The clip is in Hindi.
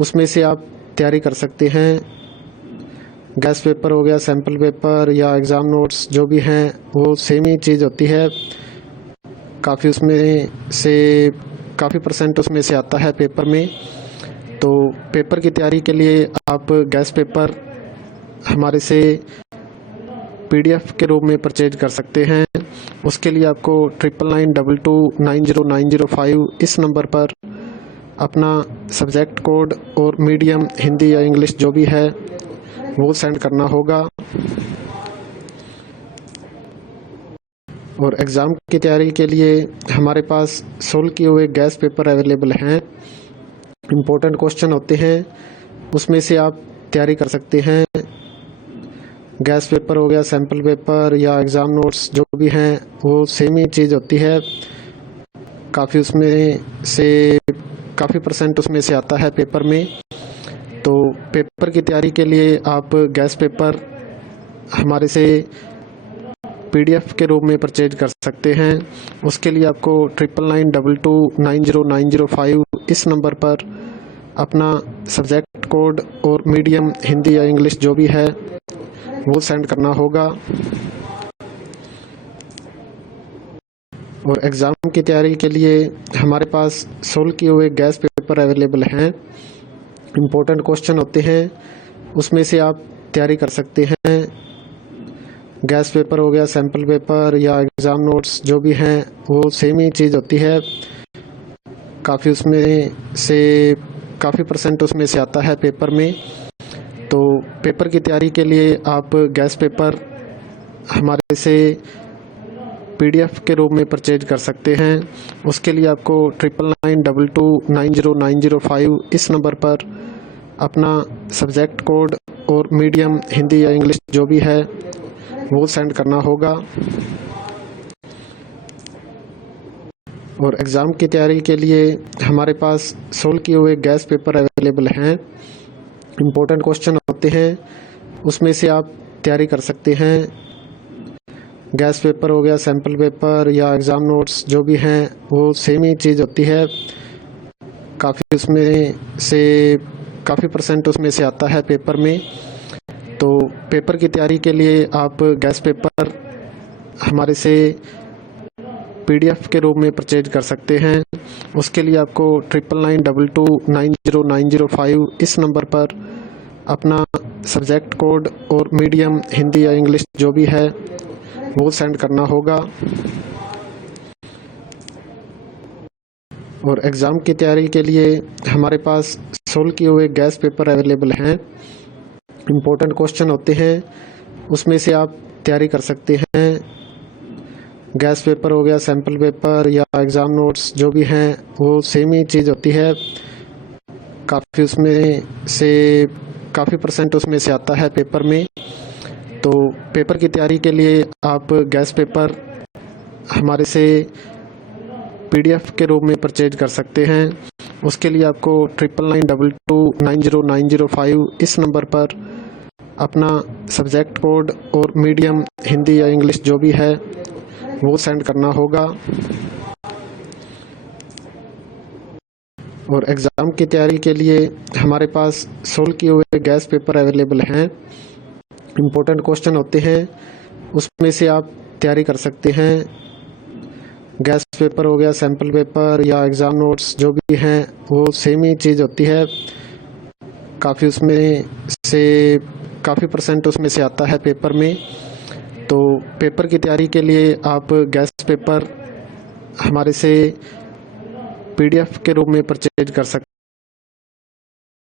उसमें से आप तैयारी कर सकते हैं। गैस पेपर हो गया, सैम्पल पेपर या एग्ज़ाम नोट्स जो भी हैं वो सेम ही चीज़ होती है। काफ़ी उसमें से काफ़ी परसेंट उसमें से आता है पेपर में। तो पेपर की तैयारी के लिए आप गैस पेपर हमारे से PDF के रूप में परचेज कर सकते हैं। उसके लिए आपको 9992290905 इस नंबर पर अपना सब्जेक्ट कोड और मीडियम हिंदी या इंग्लिश जो भी है वो सेंड करना होगा। और एग्ज़ाम की तैयारी के लिए हमारे पास सोल्व किए हुए गैस पेपर अवेलेबल हैं। इम्पोर्टेंट क्वेश्चन होते हैं, उसमें से आप तैयारी कर सकते हैं। गैस पेपर हो गया, सैम्पल पेपर या एग्ज़ाम नोट्स जो भी हैं वो सेम ही चीज़ होती है। काफ़ी उसमें से काफ़ी परसेंट उसमें से आता है पेपर में। तो पेपर की तैयारी के लिए आप गैस पेपर हमारे से PDF के रूप में परचेज कर सकते हैं। उसके लिए आपको 9992290905 इस नंबर पर अपना सब्जेक्ट कोड और मीडियम हिंदी या इंग्लिश जो भी है वो सेंड करना होगा। और एग्ज़ाम की तैयारी के लिए हमारे पास सोल्व किए हुए गैस पेपर अवेलेबल हैं। इम्पोर्टेंट क्वेश्चन होते हैं, उसमें से आप तैयारी कर सकते हैं। गैस पेपर हो गया, सैम्पल पेपर या एग्ज़ाम नोट्स जो भी हैं वो सेम ही चीज़ होती है। काफ़ी उसमें से काफ़ी परसेंट उसमें से आता है पेपर में। तो पेपर की तैयारी के लिए आप गैस पेपर हमारे से PDF के रूप में परचेज कर सकते हैं। उसके लिए आपको 9992290905 इस नंबर पर अपना सब्जेक्ट कोड और मीडियम हिंदी या इंग्लिश जो भी है वो सेंड करना होगा। और एग्ज़ाम की तैयारी के लिए हमारे पास सोल्व किए हुए गैस पेपर अवेलेबल हैं। इम्पोर्टेंट क्वेश्चन होते हैं, उसमें से आप तैयारी कर सकते हैं। गैस पेपर हो गया, सैम्पल पेपर या एग्ज़ाम नोट्स जो भी हैं वो सेम ही चीज़ होती है। काफ़ी उसमें से काफ़ी परसेंट उसमें से आता है पेपर में। तो पेपर की तैयारी के लिए आप गैस पेपर हमारे से PDF के रूप में परचेज कर सकते हैं। उसके लिए आपको 9992290905 इस नंबर पर अपना सब्जेक्ट कोड और मीडियम हिंदी या इंग्लिश जो भी है वो सेंड करना होगा। और एग्ज़ाम की तैयारी के लिए हमारे पास सोल्व किए हुए गैस पेपर अवेलेबल हैं। इम्पोर्टेंट क्वेश्चन होते हैं, उसमें से आप तैयारी कर सकते हैं। गैस पेपर हो गया, सैम्पल पेपर या एग्ज़ाम नोट्स जो भी हैं वो सेम ही चीज़ होती है। काफ़ी उसमें से काफ़ी परसेंट उसमें से आता है पेपर में। तो पेपर की तैयारी के लिए आप गैस पेपर हमारे से PDF के रूप में परचेज कर सकते हैं। उसके लिए आपको 9992290905 इस नंबर पर अपना सब्जेक्ट कोड और मीडियम हिंदी या इंग्लिश जो भी है वो सेंड करना होगा। और एग्ज़ाम की तैयारी के लिए हमारे पास सोल्व किए हुए गैस पेपर अवेलेबल हैं। इम्पोर्टेंट क्वेश्चन होते हैं, उसमें से आप तैयारी कर सकते हैं। गैस पेपर हो गया, सैम्पल पेपर या एग्ज़ाम नोट्स जो भी हैं वो सेम ही चीज़ होती है। काफ़ी उसमें से काफ़ी परसेंट उसमें से आता है पेपर में। तो पेपर की तैयारी के लिए आप गैस पेपर हमारे से PDF के रूप में परचेज कर सकते